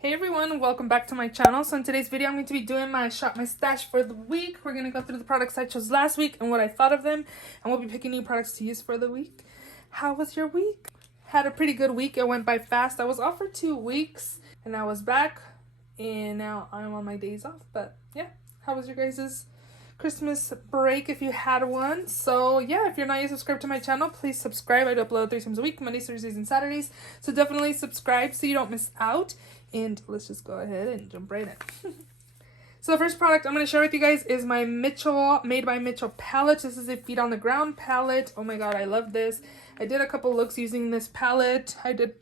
Hey everyone, welcome back to my channel. So in today's video, I'm going to be doing my shop my stash for the week. We're going to go through the products I chose last week and what I thought of them, and we'll be picking new products to use for the week. How was your week? Had a pretty good week. It went by fast. I was off for 2 weeks and I was back and now I'm on my days off. But yeah, how was your guys' Christmas break if you had one? So yeah, if you're not yet subscribed to my channel, please subscribe. I upload 3 times a week, Mondays, Thursdays, and Saturdays. So definitely subscribe so you don't miss out. And let's just go ahead and jump right in. So the first product I'm going to share with you guys is my Mitchell Made by Mitchell palette. This is a feet on the ground palette. Oh my god, I love this. I did a couple looks using this palette. I did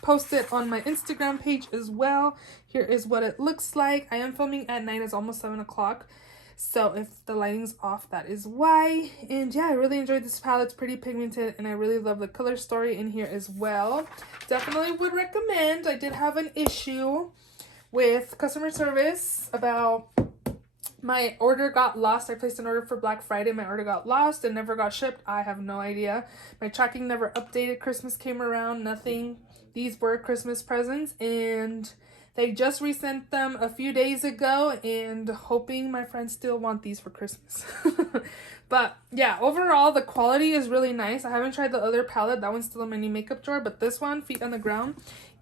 post it on my Instagram page as well. Here is what it looks like. I am filming at night. It's almost 7 o'clock. So if the lighting's off, that is why. And yeah, I really enjoyed this palette. It's pretty pigmented and I really love the color story in here as well. Definitely would recommend. I did have an issue with customer service about my order got lost. I placed an order for Black Friday. My order got lost and never got shipped. I have no idea. My tracking never updated. Christmas came around, nothing. These were Christmas presents and they just resent them a few days ago, and hoping my friends still want these for Christmas. But yeah, overall the quality is really nice. I haven't tried the other palette. That one's still in my new makeup drawer, but this one, Feet on the Ground,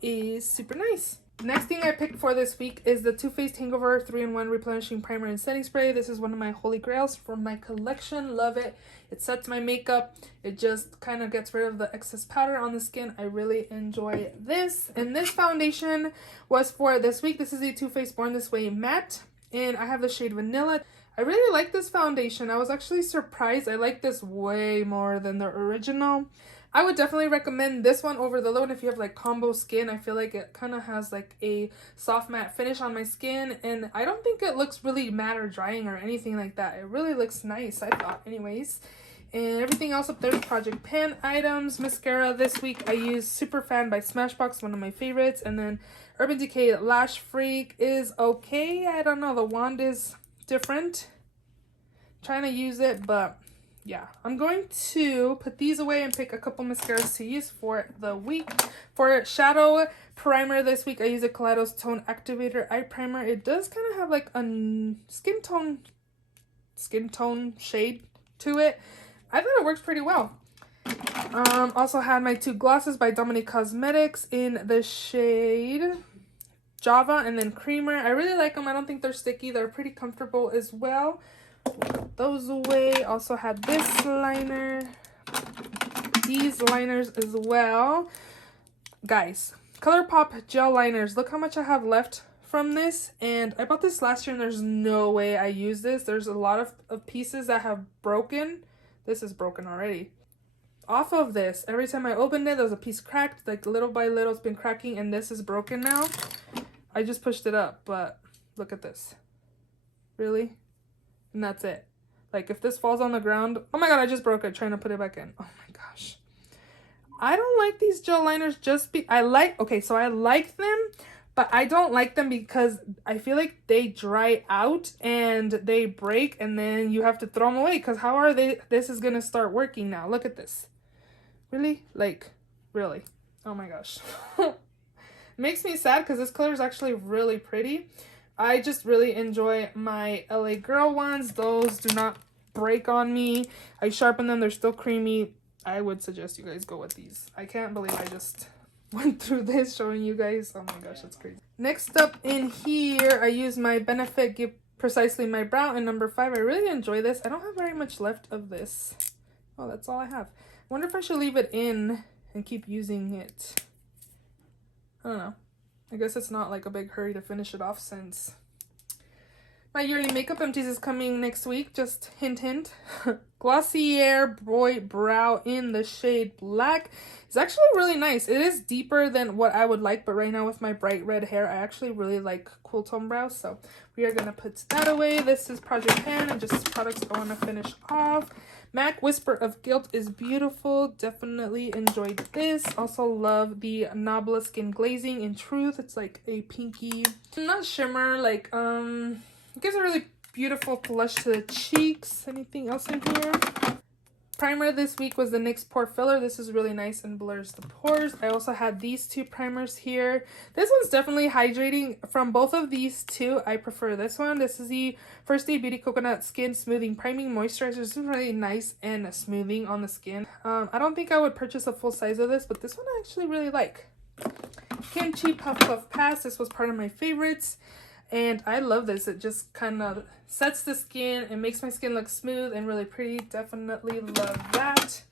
is super nice. Next thing I picked for this week is the Too Faced Hangover 3-in-1 Replenishing Primer and Setting Spray. This is one of my holy grails from my collection. Love it. It sets my makeup. It just kind of gets rid of the excess powder on the skin. I really enjoy this. And this foundation was for this week. This is a Too Faced Born This Way matte. And I have the shade Vanilla. I really like this foundation. I was actually surprised. I like this way more than the original. I would definitely recommend this one over the other one if you have like combo skin. I feel like it kind of has like a soft matte finish on my skin, and I don't think it looks really matte or drying or anything like that. It really looks nice, I thought, anyways. And everything else up there is Project Pan items. Mascara this week I used Super Fan by Smashbox, one of my favorites, and then Urban Decay Lash Freak is okay. I don't know, the wand is different. I'm trying to use it, but yeah, I'm going to put these away and pick a couple mascaras to use for the week. For shadow primer this week, I use a Kaleidos Tone Activator Eye Primer. It does kind of have like a skin tone shade to it. I thought it works pretty well. Also had my 2 glosses by Dominique Cosmetics in the shade Java and then Creamer. I really like them. I don't think they're sticky. They're pretty comfortable as well. Put those away. Also had this liner, these liners as well. Guys, ColourPop gel liners. Look how much I have left from this, and I bought this last year and there's no way I use this. There's a lot of pieces that have broken. This is broken already. Off of this, every time I opened it, there's a piece cracked. Like little by little it's been cracking, and this is broken now. I just pushed it up, but look at this. Really? And that's it. Like if this falls on the ground, oh my god, I just broke it trying to put it back in. Oh my gosh, I don't like these gel liners. I like them, but I don't like them because I feel like they dry out and they break, and then you have to throw them away because how are this is gonna start working now. Look at this. Really? Like really? Oh my gosh. Makes me sad because this color is actually really pretty. I just really enjoy my LA Girl ones. Those do not break on me. I sharpen them. They're still creamy. I would suggest you guys go with these. I can't believe I just went through this showing you guys. Oh my gosh, that's crazy. Next up in here, I use my Benefit Give Precisely My Brow in number 5. I really enjoy this. I don't have very much left of this. Oh, that's all I have. I wonder if I should leave it in and keep using it. I don't know. I guess it's not like a big hurry to finish it off since my yearly makeup empties is coming next week. Just hint, hint. Glossier Boy Brow in the shade Black. It's actually really nice. It is deeper than what I would like, but right now with my bright red hair, I actually really like cool tone brows. So we are going to put that away. This is Project Pan and just products I want to finish off. MAC Whisper of Guilt is beautiful. Definitely enjoyed this. Also love the Nabla Skin Glazing in Truth. It's like a pinky, not shimmer, like it gives a really beautiful blush to the cheeks. Anything else in here? primer this week was the NYX Pore Filler. This is really nice and blurs the pores. I also had these two primers here. This one's definitely hydrating. From both of these two, I prefer this one. This is the First Day Beauty Coconut Skin Smoothing Priming Moisturizer. This is really nice and smoothing on the skin. I don't think I would purchase a full size of this, but this one I actually really like. Kimchi Puff Puff Pass. This was part of my favorites. And I love this. It just kind of sets the skin and makes my skin look smooth and really pretty. Definitely love that.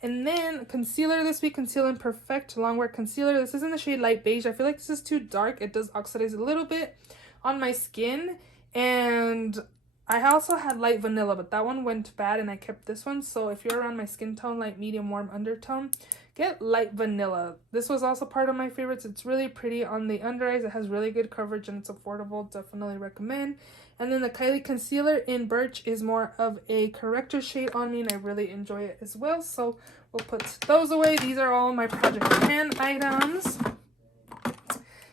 And then concealer this week. Conceal and Perfect Longwear Concealer. This is in the shade Light Beige. I feel like this is too dark. It does oxidize a little bit on my skin. And I also had Light Vanilla, but that one went bad and I kept this one. So if you're around my skin tone, light, medium, warm undertone, get Light Vanilla. This was also part of my favorites. It's really pretty on the under eyes. It has really good coverage and it's affordable. Definitely recommend. And then the Kylie Concealer in Birch is more of a corrector shade on me and I really enjoy it as well. So we'll put those away. These are all my Project Pan items.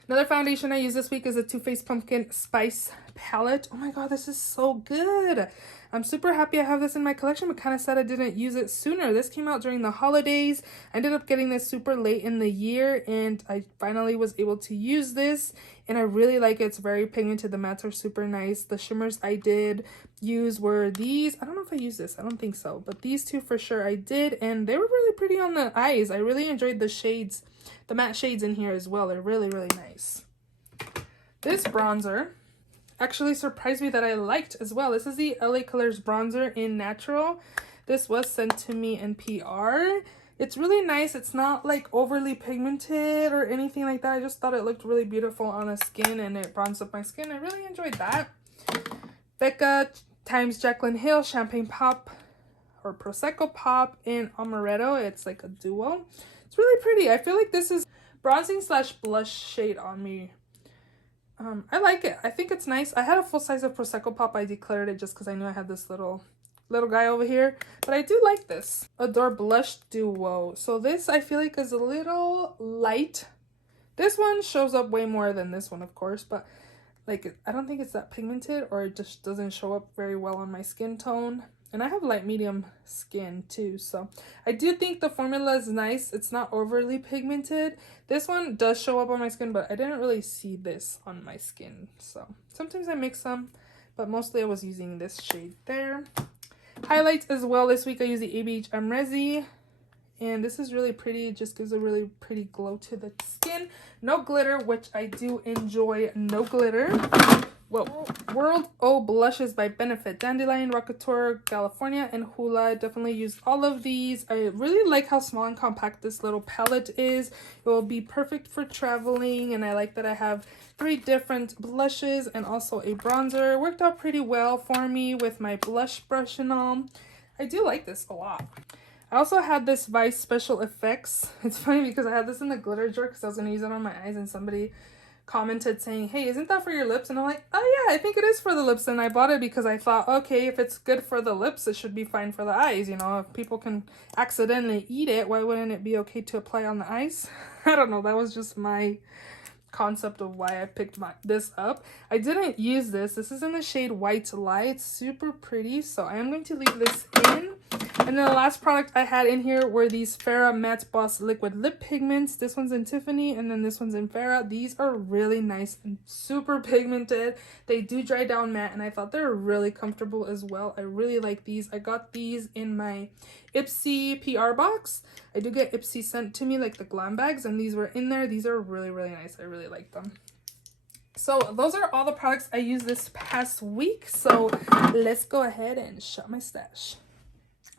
Another foundation I use this week is the Too Faced Pumpkin Spice Palette. Oh my god, this is so good. I'm super happy I have this in my collection, but kind of sad I didn't use it sooner. This came out during the holidays. I ended up getting this super late in the year, and I finally was able to use this, and I really like it. It's very pigmented. The mattes are super nice. The shimmers I did use were these. I don't know if I used this. I don't think so, but these two for sure I did, and they were really pretty on the eyes. I really enjoyed the shades, the matte shades in here as well. They're really, really nice. This bronzer actually surprised me that I liked as well. This is the LA Colors bronzer in Natural. This was sent to me in PR. It's really nice. It's not like overly pigmented or anything like that. I just thought it looked really beautiful on the skin and it bronzed up my skin. I really enjoyed that. Becca times Jaclyn Hill Champagne Pop or Prosecco Pop in Amaretto. It's like a duo. It's really pretty. I feel like this is bronzing slash blush shade on me. I like it. I think it's nice. I had a full size of Prosecco Pop. I declared it just because I knew I had this little guy over here. But I do like this. Adore Blush Duo. So this I feel like is a little light. This one shows up way more than this one, of course. But like, I don't think it's that pigmented, or it just doesn't show up very well on my skin tone. And I have light medium skin too, so I do think the formula is nice. It's not overly pigmented. This one does show up on my skin, but I didn't really see this on my skin. So sometimes I mix them, but mostly I was using this shade there. Highlights as well. This week I use the eBates Amrezi, and this is really pretty. It just gives a really pretty glow to the skin. No glitter, which I do enjoy. No glitter. Whoa. World O Blushes by Benefit. Dandelion, Rockateur, California, and Hula. Definitely used all of these. I really like how small and compact this little palette is. It will be perfect for traveling, and I like that I have 3 different blushes and also a bronzer. Worked out pretty well for me with my blush brush and all. I do like this a lot. I also had this Vice Special Effects. It's funny because I had this in the glitter drawer because I was going to use it on my eyes, and somebody commented saying, hey, isn't that for your lips? And I'm like, oh yeah, I think it is for the lips. And I bought it because I thought, okay, if it's good for the lips, it should be fine for the eyes. You know, if people can accidentally eat it, why wouldn't it be okay to apply on the eyes? I don't know. That was just my concept of why I picked this up. I didn't use this. This is in the shade White Lie. It's super pretty, so I am going to leave this in. And then the last product I had in here were these Farrah Matte Boss Liquid Lip Pigments. This one's in Tiffany, and then this one's in Farrah. These are really nice and super pigmented. They do dry down matte, and I thought they were really comfortable as well. I really like these. I got these in my Ipsy PR box. I do get Ipsy sent to me, like the glam bags, and these were in there. These are really, really nice. I really like them. So those are all the products I used this past week. So let's go ahead and shop my stash.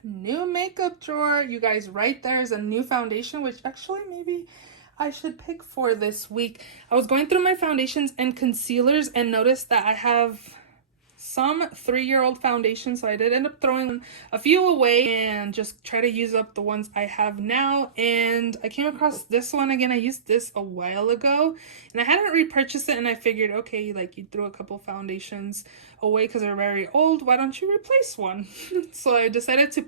New makeup drawer. You guys, right there is a new foundation, which actually maybe I should pick for this week. I was going through my foundations and concealers and noticed that I have some 3-year-old foundations, so I did end up throwing a few away and just try to use up the ones I have now. And I came across this one again. I used this a while ago and I hadn't repurchased it, and I figured, okay, like you threw a couple foundations away because they're very old, why don't you replace one? So I decided to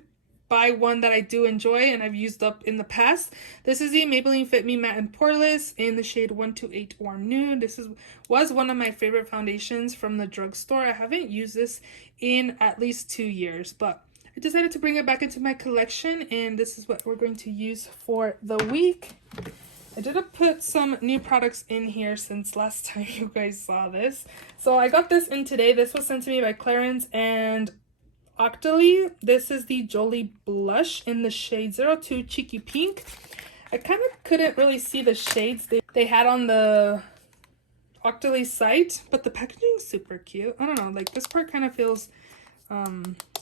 buy one that I do enjoy and I've used up in the past. This is the Maybelline Fit Me Matte and Poreless in the shade 128 Warm Nude. This was one of my favorite foundations from the drugstore. I haven't used this in at least 2 years, but I decided to bring it back into my collection, and this is what we're going to use for the week. I did put some new products in here since last time you guys saw this. So I got this in today. This was sent to me by Clarence and Octoly. This is the Jolie blush in the shade 02 Cheeky Pink. I kind of couldn't really see the shades they had on the Octoly site, but the packaging is super cute. I don't know, like this part kind of feels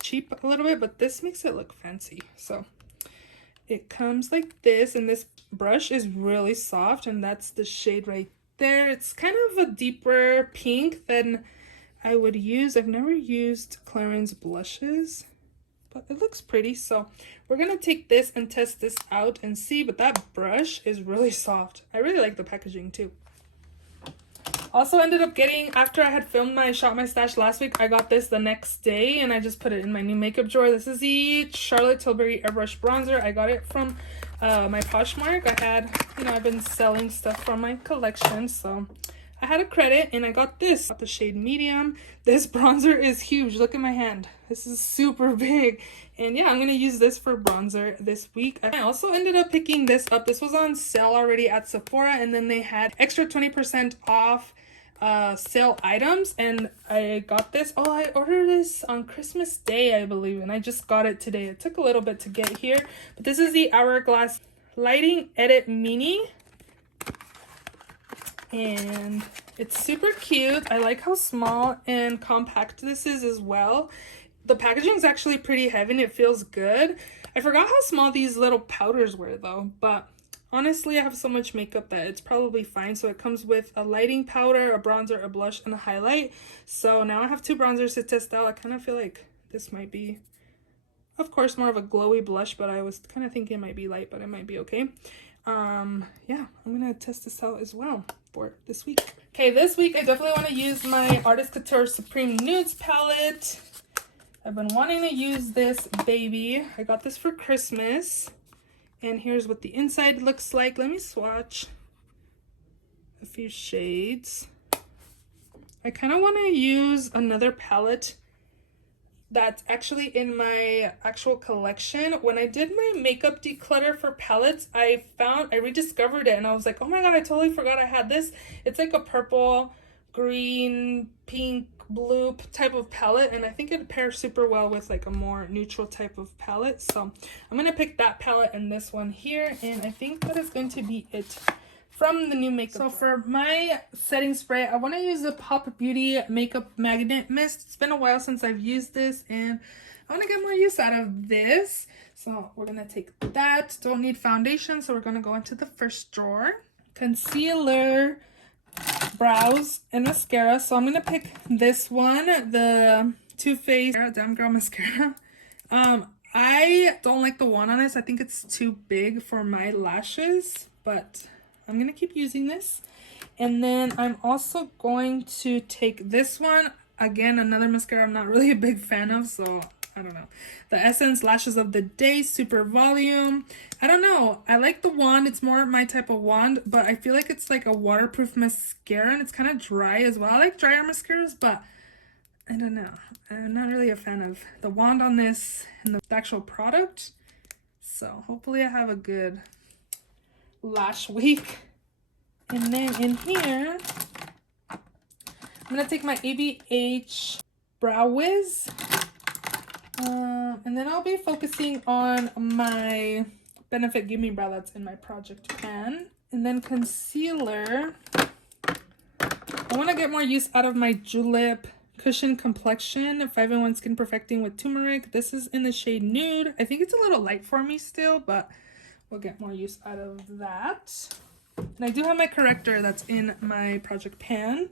cheap a little bit, but this makes it look fancy. So it comes like this, and this brush is really soft, and that's the shade right there. It's kind of a deeper pink than I would use. I've never used Clarins blushes, but it looks pretty. So we're gonna take this and test this out and see, but that brush is really soft. I really like the packaging too. Also ended up getting, after I had filmed my Shop My Stash last week, I got this the next day and I just put it in my new makeup drawer. This is the Charlotte Tilbury Airbrush Bronzer. I got it from my Poshmark. I've been selling stuff from my collection, so I had a credit and I got this. Got the shade medium. This bronzer is huge. Look at my hand. This is super big. And yeah, I'm going to use this for bronzer this week. I also ended up picking this up. This was on sale already at Sephora, and then they had extra 20% off sale items, and I got this. Oh, I ordered this on Christmas Day, I believe, and I just got it today. It took a little bit to get here, but this is the Hourglass Lighting Edit Mini, and it's super cute. I like how small and compact this is as well. The packaging is actually pretty heavy and it feels good. I forgot how small these little powders were though, but honestly, I have so much makeup that it's probably fine. So it comes with a lighting powder, a bronzer, a blush, and a highlight. So now I have 2 bronzers to test out. I kind of feel like this might be, of course, more of a glowy blush, but I was kind of thinking it might be light, but it might be okay. Yeah, I'm gonna test this out as well for this week. Okay, this week I definitely want to use my Artist Couture Supreme Nudes palette. I've been wanting to use this baby. I got this for Christmas. And here's what the inside looks like. Let me swatch a few shades. I kind of want to use another palette that's actually in my actual collection. When I did my makeup declutter for palettes, I rediscovered it and I was like, oh my god, I totally forgot I had this. It's like a purple, green, pink, blue type of palette, and I think it pairs super well with like a more neutral type of palette. So I'm gonna pick that palette and this one here, and I think that is going to be it from the new makeup. So for my setting spray, I want to use the Pop Beauty Makeup Magnet Mist. It's been a while since I've used this and I want to get more use out of this, so we're gonna take that. Don't need foundation, so we're gonna go into the first drawer. Concealer, brows, and mascara. So I'm gonna pick this one, the Too Faced Damn Girl Mascara. I don't like the wand on this. I think it's too big for my lashes, but I'm gonna keep using this. And then I'm also going to take this one. Again, another mascara I'm not really a big fan of, so I don't know. The Essence Lashes of the Day Super Volume. I don't know. I like the wand. It's more my type of wand, but I feel like it's like a waterproof mascara and it's kind of dry as well. I like drier mascaras, but I don't know. I'm not really a fan of the wand on this and the actual product. So hopefully I have a good lash week. And then in here, I'm going to take my ABH Brow Wiz. And then I'll be focusing on my Benefit Give Me Brow that's in my project pan. And then concealer. I want to get more use out of my Julep Cushion Complexion 5-in-1 Skin Perfecting with Turmeric. This is in the shade Nude. I think it's a little light for me still, but we'll get more use out of that. And I do have my corrector that's in my project pan.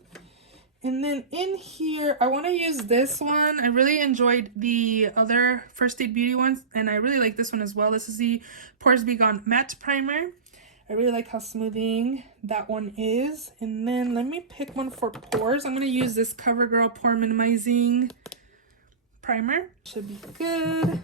And then in here, I want to use this one. I really enjoyed the other First Aid Beauty ones, and I really like this one as well. This is the Pores Be Gone Matte Primer. I really like how smoothing that one is. And then let me pick one for pores. I'm going to use this CoverGirl Pore Minimizing Primer. Should be good.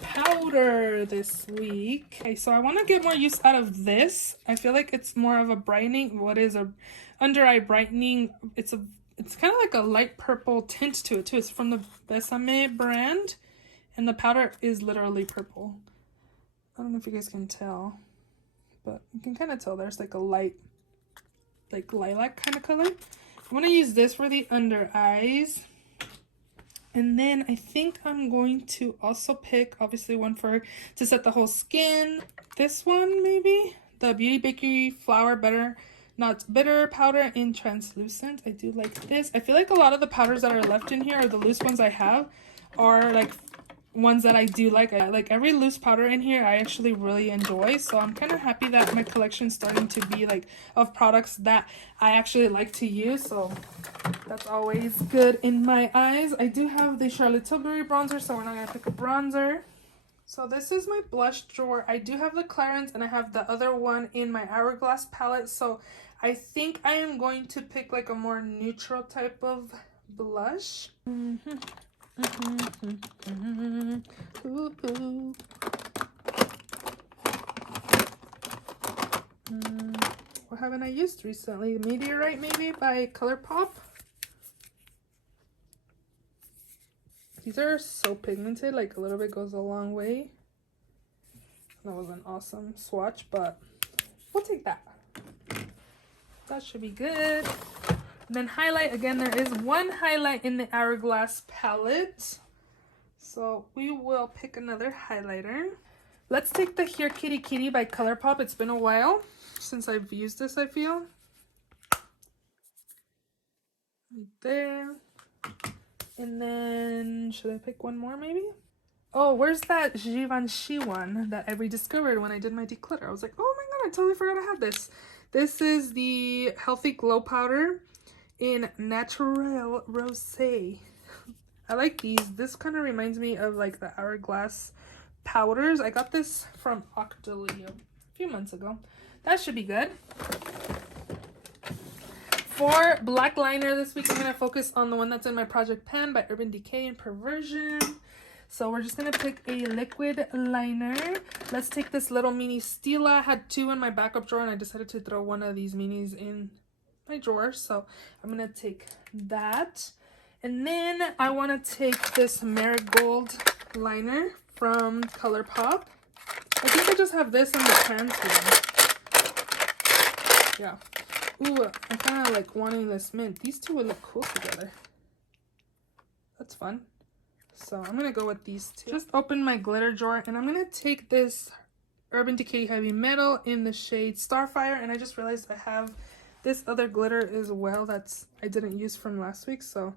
Powder this week. Okay, so I want to get more use out of this. I feel like it's more of a brightening. What is a under eye brightening? It's kind of like a light purple tint to it too. It's from the Besame brand, And the powder is literally purple. I don't know if you guys can tell, but you can kind of tell there's like a light, like lilac kind of color. I'm going to use this for the under eyes. And then I think I'm going to also pick, obviously, one to set the whole skin. This one, maybe? The Beauty Bakery Flour Not Bitter powder in translucent. I do like this. I feel like a lot of the powders that are left in here, or the loose ones I have, are like ones that I do like. Like every loose powder in here I actually really enjoy, so I'm kind of happy that my collection's starting to be like of products that I actually like to use, so that's always good in my eyes. I do have the Charlotte Tilbury bronzer, so we're not gonna pick a bronzer. So this is my blush drawer. I do have the Clarins and I have the other one in my Hourglass palette, so I think I am going to pick like a more neutral type of blush. What haven't I used recently? Meteorite maybe by ColourPop. These are so pigmented, like a little bit goes a long way. That was an awesome swatch, but we'll take that. That should be good. And then highlight, again, there is one highlight in the Hourglass palette, so we will pick another highlighter. Let's take the Here Kitty Kitty by ColourPop. It's been a while since I've used this, I feel. Right there. And then, should I pick one more maybe? Oh, where's that Givenchy one that I rediscovered when I did my declutter? I was like, oh my god, I totally forgot I had this. This is the Healthy Glow Powder in Natural Rosé. I like these. This kind of reminds me of like the Hourglass powders. I got this from Octoly a few months ago. That should be good. For black liner this week, I'm going to focus on the one that's in my project pan by Urban Decay and Perversion. So we're just going to pick a liquid liner. Let's take this little mini Stila. I had two in my backup drawer and I decided to throw one of these minis in my drawer. So I'm going to take that. And then I want to take this Marigold liner from ColourPop. I think I just have this in the pans one. Yeah. Ooh, I'm kind of like wanting this mint. These two would look cool together. That's fun. So I'm going to go with these two. Just open my glitter drawer and I'm going to take this Urban Decay Heavy Metal in the shade Starfire. And I just realized I have this other glitter as well that's I didn't use from last week. So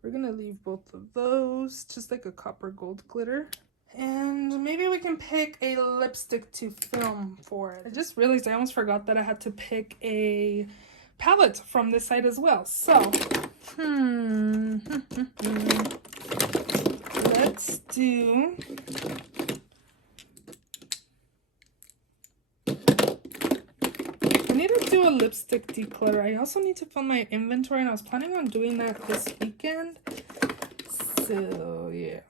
we're going to leave both of those. Just like a copper gold glitter. And maybe we can pick a lipstick to film for it. I just realized I almost forgot that I had to pick a palette from this side as well. So, let's do... I need to do a lipstick declutter. I also need to film my inventory, and I was planning on doing that this weekend. So, yeah.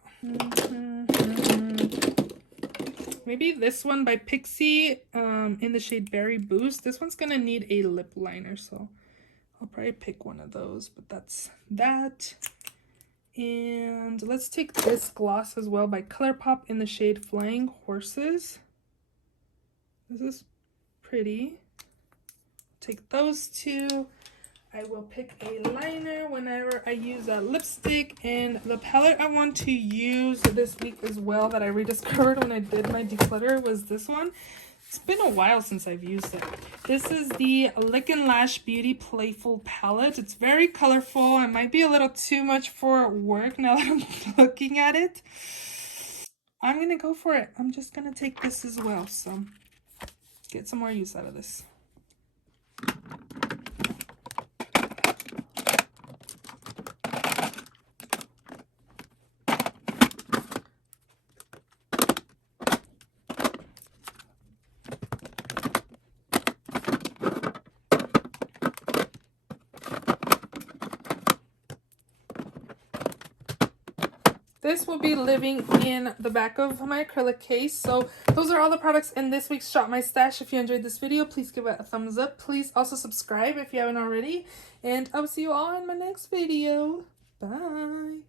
Maybe this one by Pixie in the shade Berry Boost. This one's gonna need a lip liner, so I'll probably pick one of those, but that's that. And let's take this gloss as well by ColourPop in the shade Flying Horses. This is pretty. Take those two. I will pick a liner whenever I use a lipstick, and the palette I want to use this week as well that I rediscovered when I did my declutter was this one. It's been a while since I've used it. This is the Lick and Lash Beauty Playful palette. It's very colorful. It might be a little too much for work now that I'm looking at it. I'm gonna go for it. I'm just gonna take this as well, so get some more use out of this. This will be living in the back of my acrylic case. So those are all the products in this week's Shop My Stash. If you enjoyed this video, please give it a thumbs up. Please also subscribe if you haven't already. And I will see you all in my next video. Bye.